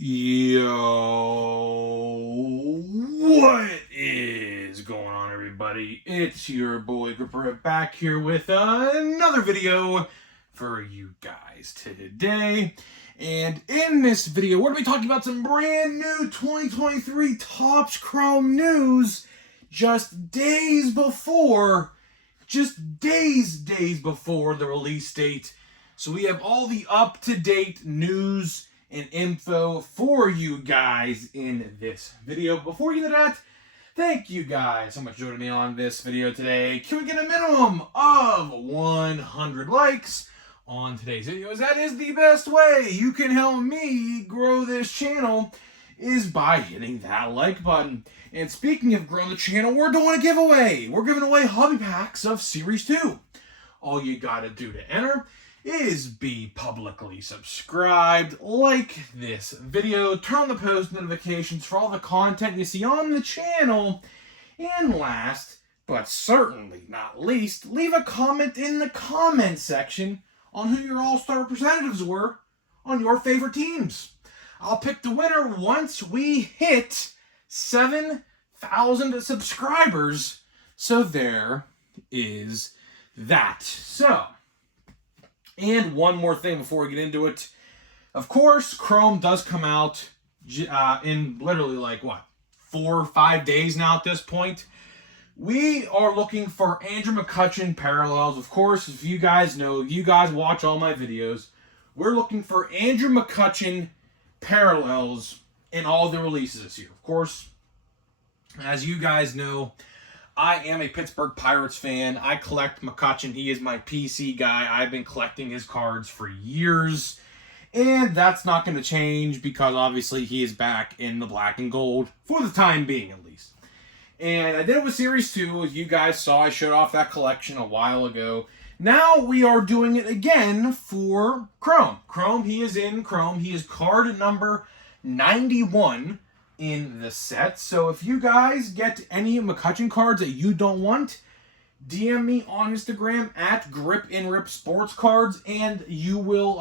Yo, what is going on, everybody? It's your boy Gripper back here with another video for you guys today. And in this video, we're going to be talking about some brand new 2023 Topps Chrome news days before the release date. So we have all the up-to-date news and info for you guys in this video. Before we get into that, thank you guys so much for joining me on this video today. Can we get a minimum of 100 likes on today's video? As that is the best way you can help me grow this channel, is by hitting that like button. And speaking of growing the channel, we're doing a giveaway. We're giving away hobby packs of Series 2. All you gotta do to enter is be publicly subscribed, like this video, turn on the post notifications for all the content you see on the channel, and last, but certainly not least, leave a comment in the comment section on who your all-star representatives were on your favorite teams. I'll pick the winner once we hit 7,000 subscribers, so there is that. So, and one more thing before we get into it. Of course, Chrome does come out in literally 4 or 5 days now at this point. We are looking for Andrew McCutchen parallels. Of course, if you guys know, you guys watch all my videos, we're looking for Andrew McCutchen parallels in all the releases this year. Of course, as you guys know, I am a Pittsburgh Pirates fan. I collect McCutchen. He is my PC guy. I've been collecting his cards for years. And that's not going to change because obviously he is back in the black and gold for the time being, at least. And I did it with Series 2. As you guys saw, I showed off that collection a while ago. Now we are doing it again for Chrome. He is in Chrome. He is card number 91 in the set. So if you guys get any McCutchen cards that you don't want, DM me on Instagram at GripNRipSportsCards and you will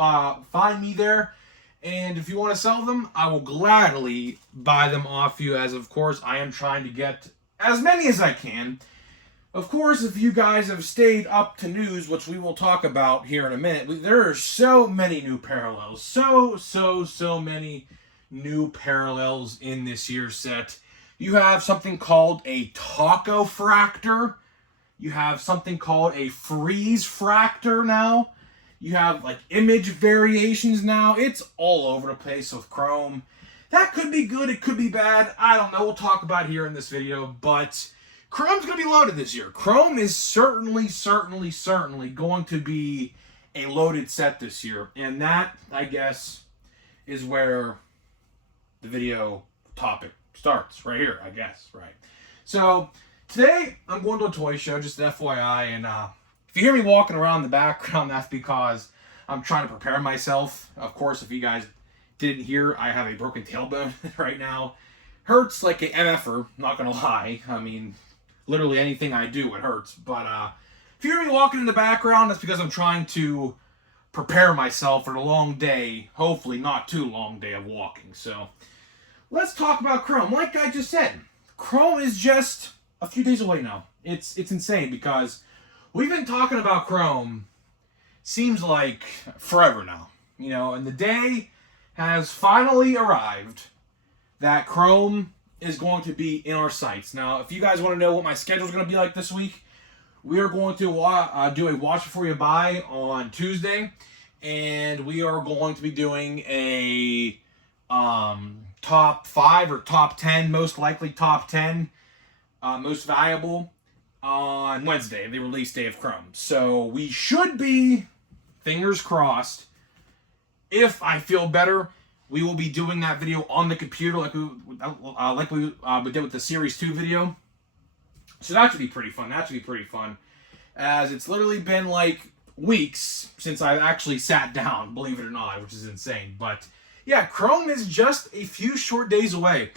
find me there. And if you want to sell them, I will gladly buy them off you, as of course I am trying to get as many as I can. Of course, if you guys have stayed up to news, which we will talk about here in a minute, there are so many new parallels. So many new parallels in this year's set. You have something called a Taco Fractor. You have something called a Freeze Fractor now. You have image variations now. It's all over the place with Chrome. That could be good, it could be bad. I don't know. We'll talk about it here in this video, but Chrome's going to be loaded this year. Chrome is certainly going to be a loaded set this year. And that, I guess, is where the video topic starts, right here, I guess, right? So, today, I'm going to a toy show, just FYI, and if you hear me walking around in the background, that's because I'm trying to prepare myself. Of course, if you guys didn't hear, I have a broken tailbone right now. Hurts like a MFer, not gonna lie. I mean, literally anything I do, it hurts. But if you hear me walking in the background, that's because I'm trying to prepare myself for the long day, hopefully not too long day of walking. So, let's talk about Chrome. Like I just said, Chrome is just a few days away now. It's insane because we've been talking about Chrome, seems like forever now. You know, and the day has finally arrived that Chrome is going to be in our sites. Now, if you guys want to know what my schedule is going to be like this week, we are going to do a watch before you buy on Tuesday, and we are going to be doing a top 5 or top 10, most likely top 10, most valuable on Wednesday, the release day of Chrome. So we should be, fingers crossed, if I feel better, we will be doing that video on the computer like we did with the Series 2 video. So that should be pretty fun. As it's literally been weeks since I've actually sat down, believe it or not, which is insane. But yeah, Chrome is just a few short days away.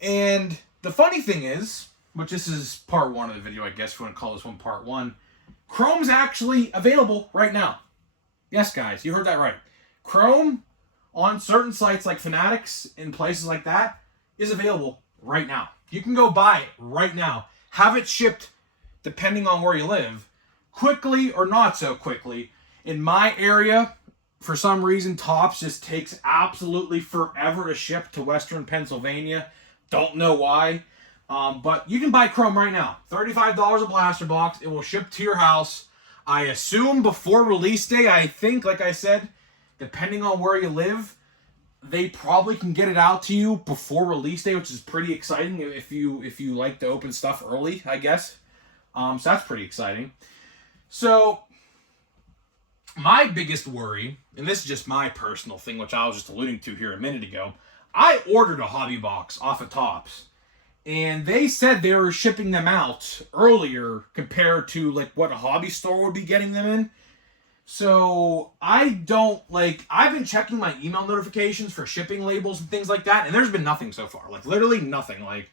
And the funny thing is, which this is part 1 of the video, I guess if you want to call this one part 1, Chrome's actually available right now. Yes, guys, you heard that right. Chrome on certain sites like Fanatics and places like that is available right now. You can go buy it right now. Have it shipped, depending on where you live, quickly or not so quickly. In my area, for some reason, Topps just takes absolutely forever to ship to Western Pennsylvania. Don't know why. But you can buy Chrome right now. $35 a blaster box. It will ship to your house. I assume before release day. I think, like I said, depending on where you live, they probably can get it out to you before release day, which is pretty exciting if you like to open stuff early, I guess. So that's pretty exciting. So my biggest worry, and this is just my personal thing, which I was just alluding to here a minute ago, I ordered a hobby box off of Topps, and they said they were shipping them out earlier compared to like what a hobby store would be getting them in. So I've been checking my email notifications for shipping labels and things like that, and there's been nothing so far. Like literally nothing. Like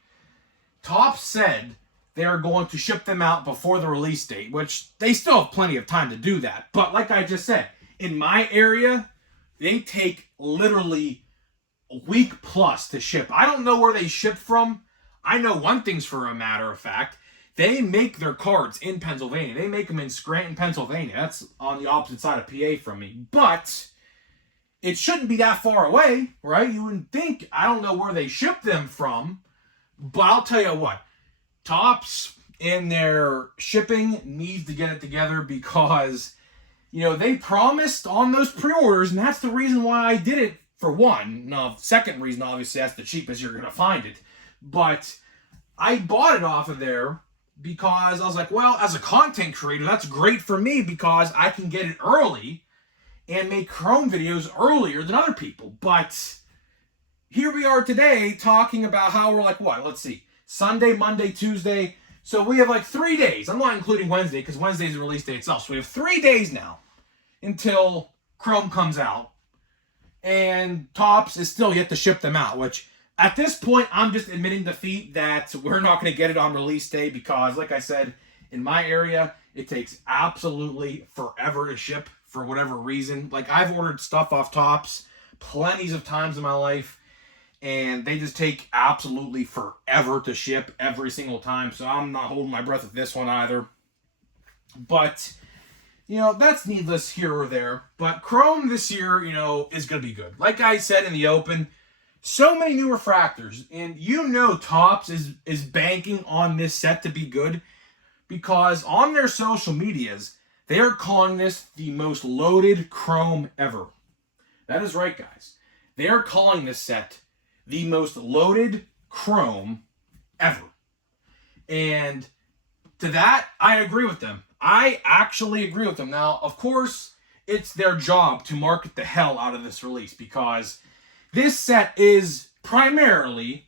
Topps said they are going to ship them out before the release date, which they still have plenty of time to do that. But like I just said, in my area, they take literally a week plus to ship. I don't know where they ship from. I know one thing's for a matter of fact. They make their cards in Pennsylvania. They make them in Scranton, Pennsylvania. That's on the opposite side of PA from me. But it shouldn't be that far away, right? You wouldn't think. I don't know where they ship them from. But I'll tell you what. Topps in their shipping needs to get it together because, they promised on those pre-orders, and that's the reason why I did it for one. Now, second reason, obviously, that's the cheapest you're going to find it. But I bought it off of there because I was like, well, as a content creator, that's great for me because I can get it early and make Chrome videos earlier than other people. But here we are today talking about how we're like, what? Let's see. Sunday, Monday, Tuesday. So we have like 3 days. I'm not including Wednesday because Wednesday's the release day itself. So we have 3 days now until Chrome comes out. And Topps is still yet to ship them out, which at this point, I'm just admitting defeat that we're not going to get it on release day because, like I said, in my area, it takes absolutely forever to ship for whatever reason. Like, I've ordered stuff off Topps plenty of times in my life, and they just take absolutely forever to ship every single time, so I'm not holding my breath with this one either. But, that's needless here or there. But Chrome this year, is going to be good. Like I said in the open, so many new refractors, and Topps is banking on this set to be good because on their social medias, they are calling this the most loaded Chrome ever. That is right, guys. They are calling this set the most loaded Chrome ever. And to that, I agree with them. I actually agree with them. Now, of course, it's their job to market the hell out of this release because this set is primarily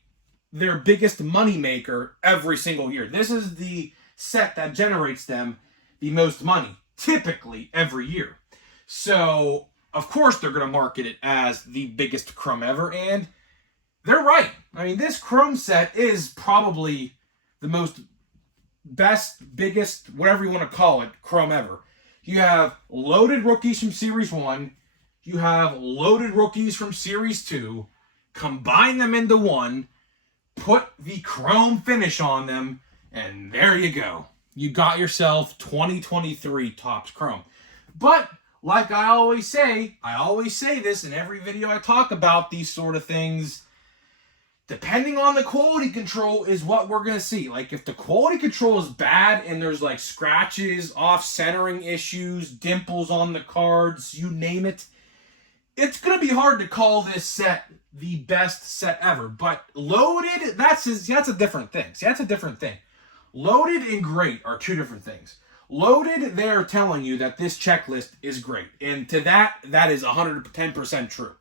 their biggest moneymaker every single year. This is the set that generates them the most money, typically every year. So, of course, they're going to market it as the biggest Chrome ever, and they're right. I mean, this Chrome set is probably the most best, biggest, whatever you want to call it, Chrome ever. You have loaded rookies from Series 1. You have loaded rookies from Series 2, combine them into one, put the Chrome finish on them, and there you go. You got yourself 2023 Topps Chrome. But, like I always say this in every video I talk about these sort of things, depending on the quality control is what we're going to see. Like, if the quality control is bad and there's, like, scratches, off-centering issues, dimples on the cards, you name it, it's going to be hard to call this set the best set ever. But loaded, that's a different thing. See, that's a different thing. Loaded and great are two different things. Loaded, they're telling you that this checklist is great. And to that is 110% true.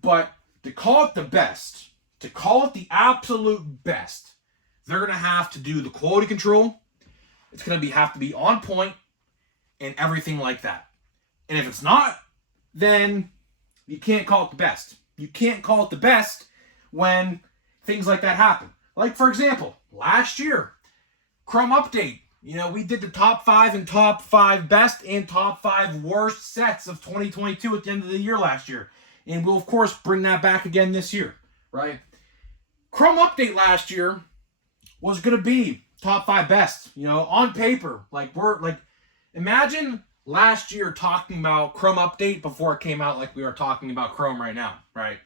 But to call it the best, to call it the absolute best, they're going to have to do the quality control. It's going to have to be on point and everything like that. And if it's not, then you can't call it the best. You can't call it the best when things like that happen. Like, for example, last year, Chrome Update. We did the top 5 and top 5 best and top 5 worst sets of 2022 at the end of the year last year. And we'll, of course, bring that back again this year, right? Chrome Update last year was going to be top 5 best, on paper. Imagine last year talking about Chrome Update before it came out like we are talking about Chrome right now, right?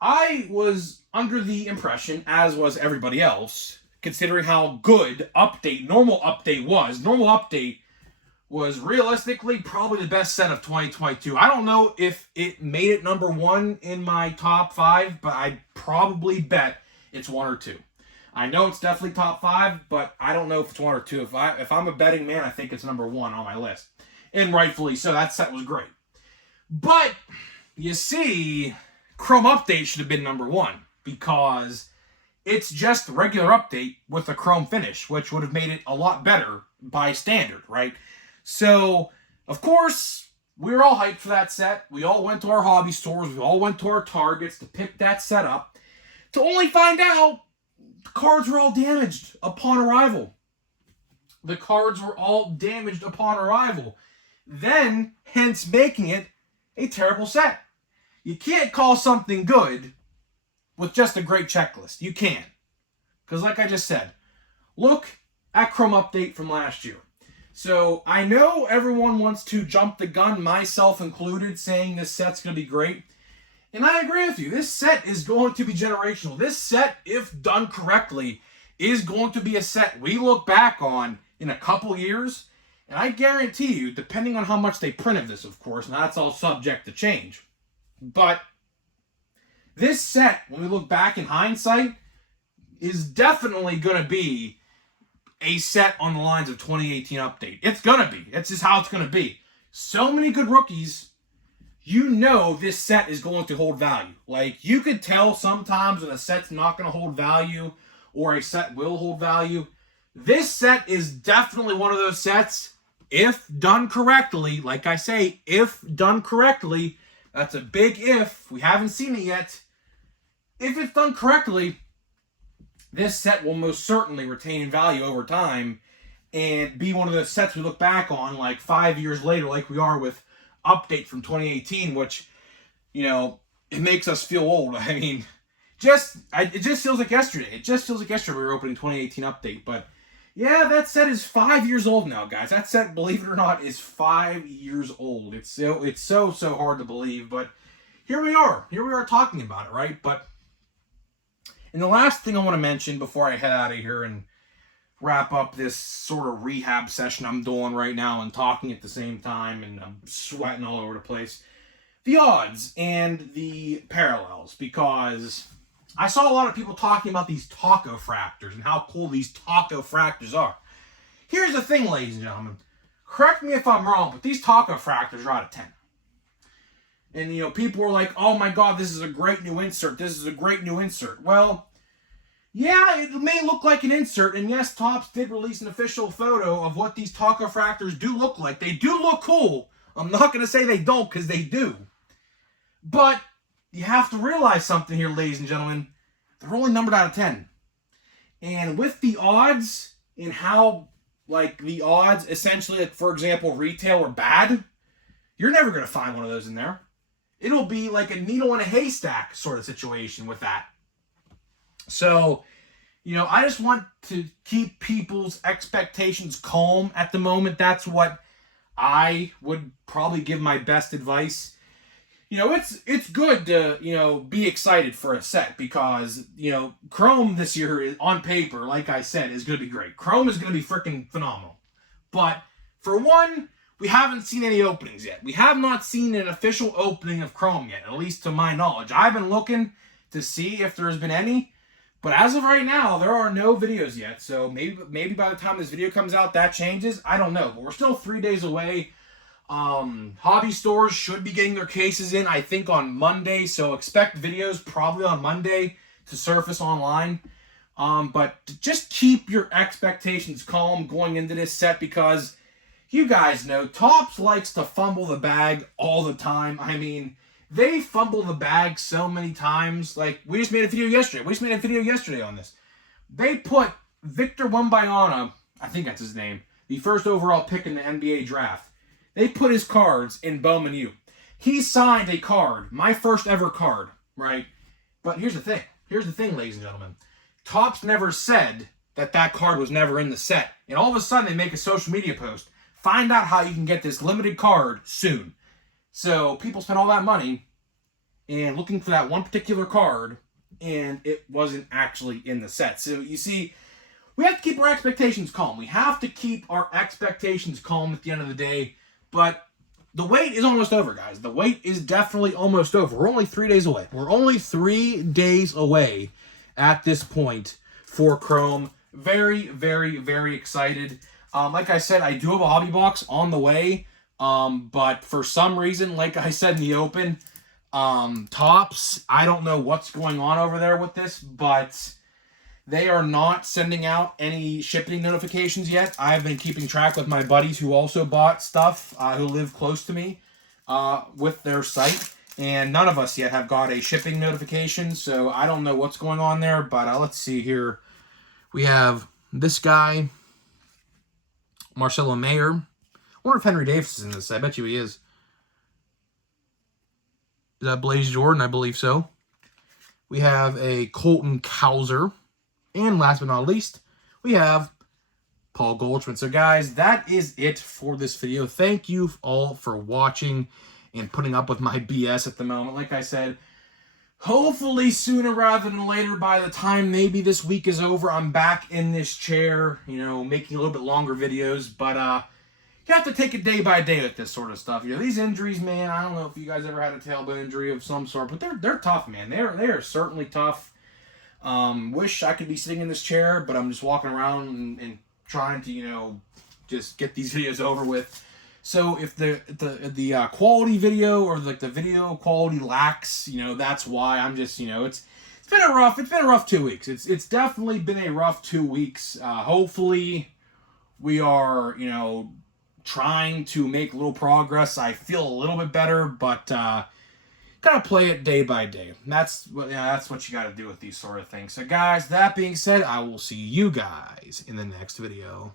I was under the impression, as was everybody else, considering how good Normal Update was. Normal Update was realistically probably the best set of 2022. I don't know if it made it number 1 in my top 5, but I'd probably bet it's 1 or 2. I know it's definitely top 5, but I don't know if it's 1 or 2. If I'm a betting man, I think it's number 1 on my list. And rightfully so. That set was great. But, you see, Chrome Update should have been number 1, because it's just a regular update with a Chrome finish, which would have made it a lot better by standard, right? So, of course, we were all hyped for that set. We all went to our hobby stores. We all went to our Targets to pick that set up, to only find out the cards were all damaged upon arrival. The cards were all damaged upon arrival. Then, hence making it a terrible set. You can't call something good with just a great checklist. You can. Because like I just said, look at Chrome Update from last year. So I know everyone wants to jump the gun, myself included, saying this set's going to be great. And I agree with you. This set is going to be generational. This set, if done correctly, is going to be a set we look back on in a couple years. And I guarantee you, depending on how much they print of this, of course, and that's all subject to change. But this set, when we look back in hindsight, is definitely going to be a set on the lines of 2018 Update. It's going to be. It's just how it's going to be. So many good rookies, this set is going to hold value. Like, you could tell sometimes when a set's not going to hold value or a set will hold value. This set is definitely one of those sets, if done correctly. Like I say, if done correctly, that's a big if. We haven't seen it yet. If it's done correctly, this set will most certainly retain value over time and be one of those sets we look back on like 5 years later, like we are with Update from 2018, which, it makes us feel old. I mean, it just feels like yesterday. It just feels like yesterday we were opening 2018 Update. But yeah, that set is 5 years old now, guys. That set, believe it or not, is 5 years old. It's so hard to believe, but here we are. Here we are talking about it, right? But and the last thing I want to mention before I head out of here and wrap up this sort of rehab session I'm doing right now and talking at the same time, and I'm sweating all over the place, the odds and the parallels, because I saw a lot of people talking about these taco fractors and how cool these taco fractors are. Here's the thing, ladies and gentlemen. Correct me if I'm wrong, but these taco fractors are out of 10. And, people were like, oh my God, this is a great new insert. This is a great new insert. Well, yeah, it may look like an insert. And yes, Topps did release an official photo of what these taco fractors do look like. They do look cool. I'm not going to say they don't, because they do. But you have to realize something here, ladies and gentlemen. They're only numbered out of 10. And with the odds and how, the odds essentially, for example, retail are bad, you're never going to find one of those in there. It'll be like a needle in a haystack sort of situation with that. So, I just want to keep people's expectations calm at the moment. That's what I would probably give my best advice. It's good to, be excited for a set because, Chrome this year, on paper, like I said, is going to be great. Chrome is going to be freaking phenomenal. But, for one, we haven't seen any openings yet. We have not seen an official opening of Chrome yet, at least to my knowledge. I've been looking to see if there's been any, but as of right now, there are no videos yet. So maybe by the time this video comes out, that changes. I don't know, but we're still 3 days away. Hobby stores should be getting their cases in, I think, on Monday. So expect videos probably on Monday to surface online. But just keep your expectations calm going into this set because you guys know, Topps likes to fumble the bag all the time. I mean, they fumble the bag so many times. Like, we just made a video yesterday on this. They put Victor Wembanyama, I think that's his name, the first overall pick in the NBA draft. They put his cards in Bowman U. He signed a card, my first ever card, right? But here's the thing. Here's the thing, ladies and gentlemen. Topps never said that that card was never in the set. And all of a sudden, they make a social media post. Find out how you can get this limited card soon. So people spent all that money and looking for that one particular card, and it wasn't actually in the set. So you see, we have to keep our expectations calm. We have to keep our expectations calm at the end of the day. But the wait is almost over, guys. The wait is definitely almost over. We're only 3 days away. We're only 3 days away at this point for Chrome. Very, very, very excited. Like I said, I do have a hobby box on the way. But for some reason, like I said in the open, Topps, I don't know what's going on over there with this, but they are not sending out any shipping notifications yet. I've been keeping track with my buddies who also bought stuff, who live close to me, with their site. And none of us yet have got a shipping notification, so I don't know what's going on there. But let's see here. We have this guy, Marcelo Mayer. I wonder if Henry Davis is in this. I bet you he is. Is that Blaze Jordan? I believe so. We have a Colton Cowser. And last but not least, we have Paul Goldschmidt. So guys, that is it for this video. Thank you all for watching and putting up with my BS at the moment. Like I said, hopefully sooner rather than later, by the time maybe this week is over, I'm back in this chair, you know, making a little bit longer videos. But you have to take it day by day with this sort of stuff. You know, these injuries, man, I don't know if you guys ever had a tailbone injury of some sort, but they're tough, man. They are certainly tough. Wish I could be sitting in this chair, but I'm just walking around and trying to, you know, just get these videos over with. So if the quality video or like the video quality lacks, you know, that's why. I'm just, you know, it's been a rough 2 weeks. It's definitely been a rough 2 weeks. Hopefully we are, you know, trying to make a little progress. I feel a little bit better, but gotta play it day by day. That's what you gotta do with these sort of things. So guys, that being said, I will see you guys in the next video.